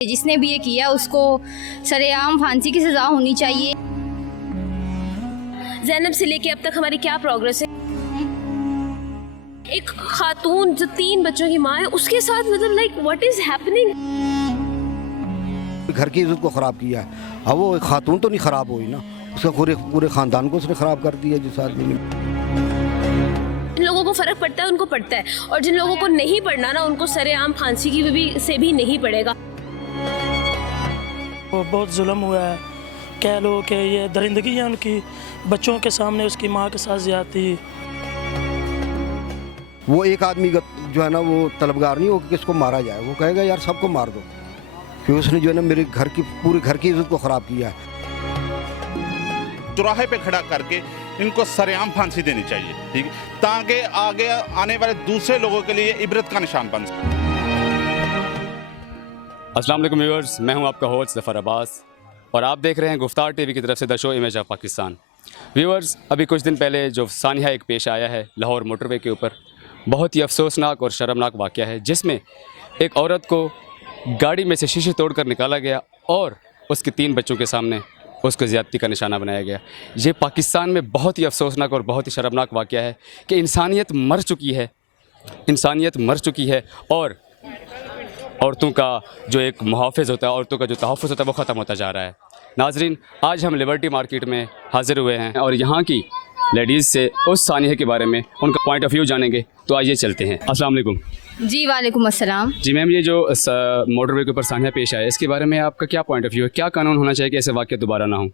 जिसने भी ये किया उसको सरेआम फांसी की सज़ा होनी चाहिए। ज़ैनब से लेके अब तक हमारी क्या प्रोग्रेस है? एक खातून जो 3 बच्चों की माँ है उसके साथ मतलब लाइक व्हाट इज हैपनिंग? घर की इज्जत को ख़राब किया है। अब वो एक खातून तो नहीं ख़राब हुई ना, उसका पूरे ख़ानदान को उसने ख़राब कर दिया जिस आदमी ने। जिन लोगों को फ़र्क पड़ता है उनको पड़ता है, और जिन लोगों को नहीं पड़ना ना उनको सरेआम फांसी की से भी नहीं पड़ेगा। वो बहुत जुल्म हुआ है, कह लो कि ये दरिंदगी है उनकी, बच्चों के सामने उसकी माँ के साथ ज़्यादती। वो एक आदमी जो है ना वो तलबगार नहीं हो कि किसको मारा जाए, वो कहेगा यार सबको मार दो, क्योंकि उसने जो है ना मेरे पूरे घर की इज्जत को ख़राब किया है। चौराहे पे खड़ा करके इनको सरेआम फांसी देनी चाहिए, ठीक है, ताकि आगे आने वाले दूसरे लोगों के लिए इबरत का निशान बन सके। अस्सलाम वालेकुम व्यूअर्स, मैं हूं आपका होस्ट ज़फ़र अब्बास और आप देख रहे हैं गुफ्तार टीवी की तरफ से the show image of Pakistan. Viewers, अभी कुछ दिन पहले जो सानिया एक पेश आया है लाहौर मोटरवे के ऊपर, बहुत ही अफसोसनाक और शर्मनाक वाक़या है, जिसमें एक औरत को गाड़ी में से शीशे तोड़कर निकाला गया और उसके 3 बच्चों के सामने उसको ज़्यादती का निशाना बनाया गया। ये पाकिस्तान में बहुत ही अफसोसनाक और बहुत ही शर्मनाक वाक़या है कि इंसानियत मर चुकी है, इंसानियत मर चुकी है और औरतों का जो एक मुहाफ़िज़ होता है, औरतों का जो तहफ़्फ़ुज़ होता है वो ख़त्म होता जा रहा है। नाज़रीन, आज हम लिबर्टी मार्केट में हाज़िर हुए हैं और यहाँ की लेडीज़ से उस सानिया के बारे में उनका पॉइंट ऑफ व्यू जानेंगे। तो आइए चलते हैं। अस्सलाम वालेकुम। जी वालेकुम अस्सलाम। जी मैम, ये जो मोटरवे के ऊपर सानिया पेश आया, इसके बारे में आपका क्या पॉइंट ऑफ व्यू है? क्या कानून होना चाहिए कि ऐसे वाक़या दोबारा ना हो?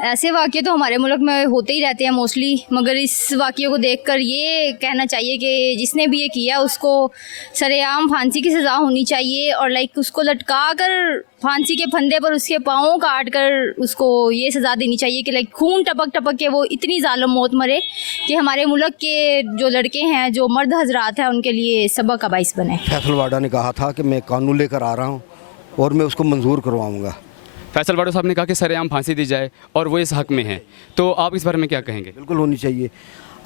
ऐसे वाक़ये तो हमारे मुल्क में होते ही रहते हैं मोस्टली, मगर इस वाक़ये को देखकर ये कहना चाहिए कि जिसने भी ये किया उसको सरेआम फांसी की सज़ा होनी चाहिए और लाइक उसको लटका कर फांसी के फंदे पर उसके पाँव काट कर उसको ये सज़ा देनी चाहिए कि लाइक खून टपक टपक के वो इतनी ज़ालिम मौत मरे कि हमारे मुल्क के जो लड़के हैं, जो मर्द हजरात हैं, उनके लिए सबक का बाइस बने। फैसल वाडा ने कहा था कि मैं कानून लेकर आ रहा हूँ और मैं उसको मंजूर करवाऊँगा। फैसल वाडा साहब ने कहा कि सरेआम फांसी दी जाए और वो इस हक़ में हैं, तो आप इस बारे में क्या कहेंगे? बिल्कुल होनी चाहिए।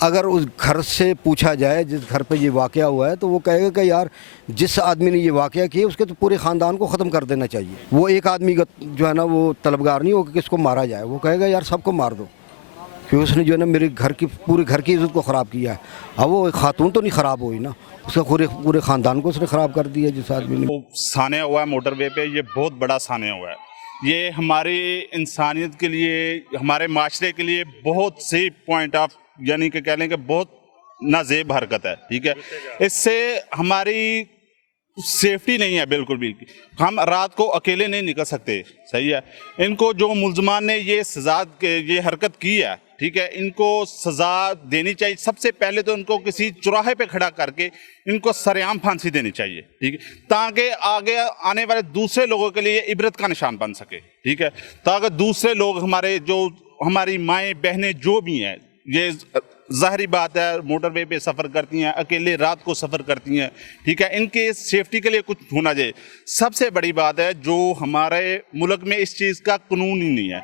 अगर उस घर से पूछा जाए जिस घर पे ये वाक़या हुआ है, तो वो कहेगा कि यार जिस आदमी ने ये वाक़या किया उसके तो पूरे ख़ानदान को ख़त्म कर देना चाहिए। वो एक आदमी जो है ना वो तलबगार नहीं हो कि किसको मारा जाए, वो कहेगा यार सबको मार दो, क्योंकि उसने जो है ना मेरे पूरे घर की इज्जत को ख़राब किया है। अब वो एक खातून तो नहीं ख़राब हुई ना, उसका पूरे ख़ानदान को उसने ख़राब कर दिया जिस आदमी ने। सानिया हुआ है मोटरवे पे, ये बहुत बड़ा सानिया हुआ है। ये हमारी इंसानियत के लिए, हमारे माशरे के लिए बहुत सही पॉइंट ऑफ, यानी कि कह लें कि बहुत नाजेब हरकत है, ठीक है। इससे हमारी सेफ्टी नहीं है बिल्कुल भी। हम रात को अकेले नहीं निकल सकते, सही है। इनको जो मुल्ज़मान ने ये हरकत की है, ठीक है, इनको सज़ा देनी चाहिए। सबसे पहले तो इनको किसी चौराहे पे खड़ा करके इनको सरेआम फांसी देनी चाहिए, ठीक है, ताकि आगे आने वाले दूसरे लोगों के लिए इबरत का निशान बन सके, ठीक है, ताकि दूसरे लोग हमारी माएँ बहनें जो भी हैं, ये ज़ाहरी बात है मोटरवे पे सफ़र करती हैं, अकेले रात को सफ़र करती हैं, ठीक है, इनके सेफ्टी के लिए कुछ होना चाहिए। सबसे बड़ी बात है जो हमारे मुल्क में इस चीज़ का कानून ही नहीं है।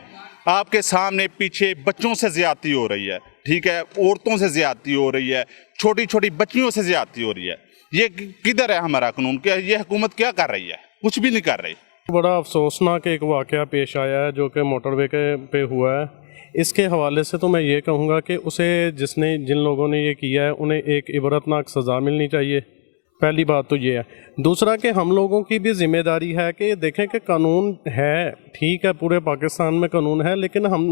आपके सामने पीछे बच्चों से ज़्यादती हो रही है, ठीक है, औरतों से ज़्यादती हो रही है, छोटी छोटी बच्चियों से ज़्यादती हो रही है। ये किधर है हमारा कानून? क्या ये हुकूमत क्या कर रही है? कुछ भी नहीं कर रही। बड़ा अफसोसनाक एक वाक़या पेश आया है जो कि मोटरवे पे हुआ है। इसके हवाले से तो मैं ये कहूँगा कि जिन लोगों ने ये किया है उन्हें एक इबरतनाक सज़ा मिलनी चाहिए। पहली बात तो ये है। दूसरा कि हम लोगों की भी ज़िम्मेदारी है कि देखें कि कानून है, ठीक है, पूरे पाकिस्तान में कानून है, लेकिन हम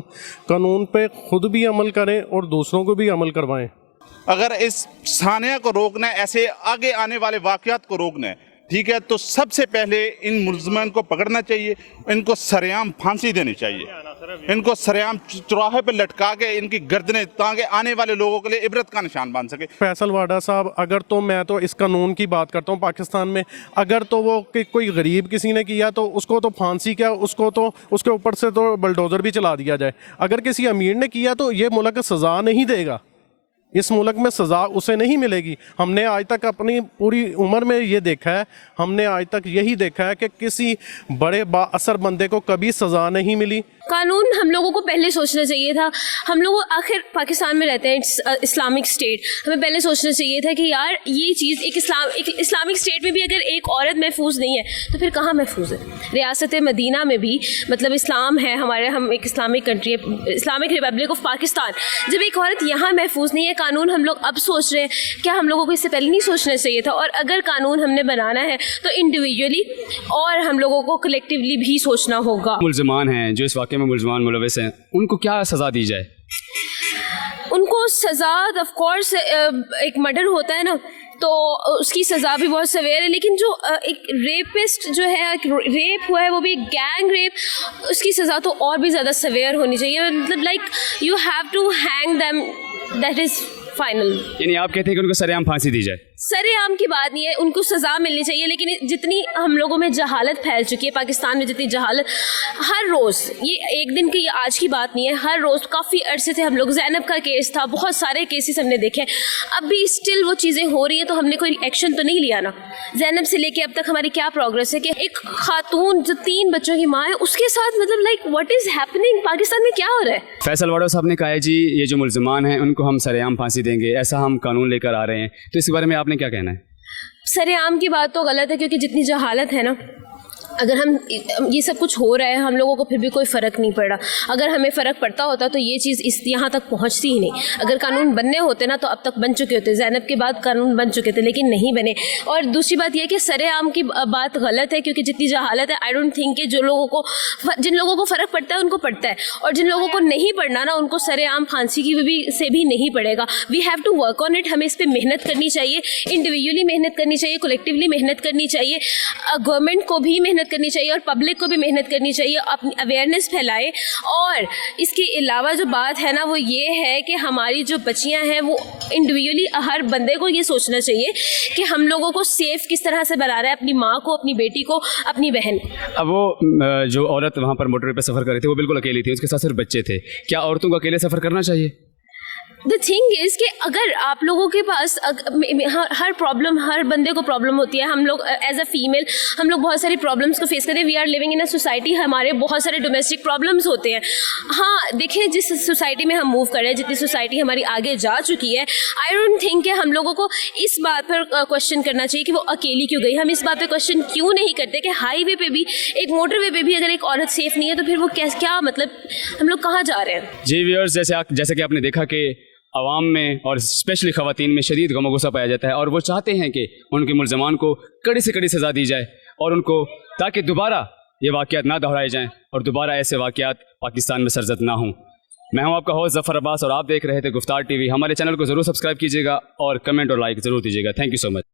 कानून पे ख़ुद भी अमल करें और दूसरों को भी अमल करवाएं। अगर इस सानिया को रोकना है, ऐसे आगे आने वाले वाक़यात को रोकना है, ठीक है, तो सबसे पहले इन मुल्ज़िमान को पकड़ना चाहिए, इनको सरेआम फांसी देनी चाहिए, इनको सरेआम चौराहे पर लटका के इनकी गर्दनें, ताकि आने वाले लोगों के लिए इबरत का निशान बन सके। फैसल वाडा साहब, अगर तो मैं तो इस कानून की बात करता हूँ पाकिस्तान में, अगर तो वो कोई गरीब किसी ने किया तो उसको तो फांसी क्या, उसको तो उसके ऊपर से तो बलडोज़र भी चला दिया जाए। अगर किसी अमीर ने किया तो ये मुल्क सज़ा नहीं देगा, इस मुल्क में सज़ा उसे नहीं मिलेगी। हमने आज तक अपनी पूरी उम्र में ये देखा है, हमने आज तक यही देखा है कि किसी बड़े बाअसर बंदे को कभी सज़ा नहीं मिली। कानून हम लोगों को पहले सोचना चाहिए था। हम लोग आखिर पाकिस्तान में रहते हैं, इस्लामिक स्टेट, हमें पहले सोचना चाहिए था कि यार ये चीज़ एक इस्लामिक स्टेट में भी अगर एक औरत महफूज नहीं है तो फिर कहाँ महफूज है। रियासत मदीना में भी मतलब इस्लाम है हमारे, हम एक इस्लामिक कंट्री है, इस्लामिक रिपब्लिक ऑफ पाकिस्तान, जब एक औरत यहाँ महफूज नहीं है कानून हम लोग अब सोच रहे हैं, क्या हम लोगों को इससे पहले नहीं सोचना चाहिए था? और अगर कानून हमने बनाना है तो इंडिविजुअली और हम लोगों को कलेक्टिवली भी सोचना होगा। मुलजमान हैं जो इस वाक़े में मुलजमान मुलविस हैं, उनको क्या सज़ा दी जाए? उनको सज़ा ऑफ कोर्स, एक मर्डर होता है ना तो उसकी सज़ा भी बहुत सवेर है, लेकिन जो एक रेपिस्ट जो है, रेप हुआ है वो भी गैंग रेप, उसकी सज़ा तो और भी ज़्यादा सवेर होनी चाहिए। मतलब like you have to hang them, that is final. यानी आप कहते हैं कि उनको सरेआम फांसी दी जाए? सरेआम की बात नहीं है, उनको सज़ा मिलनी चाहिए, लेकिन जितनी हम लोगों में जहालत फैल चुकी है पाकिस्तान में, जितनी जहालत हर रोज़, ये एक दिन की आज की बात नहीं है, हर रोज़ काफ़ी अरसे से हम लोग, ज़ैनब का केस था, बहुत सारे केसेस हमने देखे, अब भी स्टिल वो चीज़ें हो रही हैं तो हमने कोई एक्शन तो नहीं लिया ना। ज़ैनब से लेके अब तक हमारी क्या प्रोग्रेस है कि एक खातून जो 3 बच्चों की माँ है उसके साथ, मतलब like what is happening, Pakistan में क्या हो रहा है? फैसल वाडो साहब ने कहा है जी ये जो मुलजमान हैं उनको हम सरेआम फांसी देंगे, ऐसा हम कानून लेकर आ रहे हैं, तो इसके बारे में आपने क्या कहना है? सरेआम की बात तो गलत है, क्योंकि जितनी जहालत है ना, अगर हम ये सब कुछ हो रहा है हम लोगों को फिर भी कोई फ़र्क नहीं पड़ रहा। अगर हमें फ़र्क पड़ता होता तो ये चीज़ इस यहाँ तक पहुँचती ही नहीं। अगर कानून बनने होते ना तो अब तक बन चुके होते, ज़ैनब के बाद कानून बन चुके थे, लेकिन नहीं बने। और दूसरी बात यह कि सरेआम की बात गलत है, क्योंकि जितनी जहालत है आई डोंट थिंक कि जिन लोगों को फ़र्क पड़ता है उनको पड़ता है, और जिन लोगों को नहीं पड़ना ना उनको सरेआम फांसी की से भी नहीं पड़ेगा। We have to work on it, हमें इस पर मेहनत करनी चाहिए, इंडिविजुअली मेहनत करनी चाहिए, कलेक्टिवली मेहनत करनी चाहिए, गवर्नमेंट को भी मेहनत करनी चाहिए और पब्लिक को भी मेहनत करनी चाहिए, अपनी अवेयरनेस फैलाए। और इसके अलावा जो बात है ना वो ये है कि हमारी जो बच्चियां हैं वो इंडिविजुअली हर बंदे को ये सोचना चाहिए कि हम लोगों को सेफ किस तरह से बना रहा है, अपनी माँ को, अपनी बेटी को, अपनी बहन। अब वो जो औरत वहाँ पर मोटरवे पर सफ़र कर रही थी वो बिल्कुल अकेली थी, उसके साथ सिर्फ बच्चे थे, क्या औरतों को अकेले सफ़र करना चाहिए? द थिंग इज़ कि अगर आप लोगों के पास हर प्रॉब्लम, हर बंदे को प्रॉब्लम होती है, हम लोग एज अ फीमेल हम लोग बहुत सारी प्रॉब्लम्स को फेस करते हैं। We are living in a society, हमारे बहुत सारे डोमेस्टिक प्रॉब्लम्स होते हैं। हाँ देखिए, जिस सोसाइटी में हम मूव कर रहे हैं, जितनी सोसाइटी हमारी आगे जा चुकी है, आई डोंट थिंक कि हम लोगों को इस बात पर क्वेश्चन करना चाहिए कि वो अकेली क्यों गई। हम इस बात पर क्वेश्चन क्यों नहीं करते कि हाईवे पे भी, एक मोटरवे पे भी अगर एक औरत सेफ नहीं है तो फिर वो क्या मतलब हम लोग कहाँ जा रहे हैं? जी व्यूअर्स, जैसे कि आपने देखा कि आवाम में और स्पेशली ख़वातीन में शदीद गम गुस्सा पाया जाता है, और वो चाहते हैं कि उनके मुलजमान को कड़ी से कड़ी सज़ा दी जाए, और उनको ताकि दोबारा ये वाक़यात ना दोहराए जाएं और दोबारा ऐसे वाक़यात पाकिस्तान में सरजद ना हों। मैं हूं आपका होस्ट ज़फ़र अब्बास और आप देख रहे थे गुफ्तार टीवी। हमारे चैनल को ज़रूर सब्सक्राइब कीजिएगा और कमेंट और लाइक ज़रूर दीजिएगा। Thank you so much.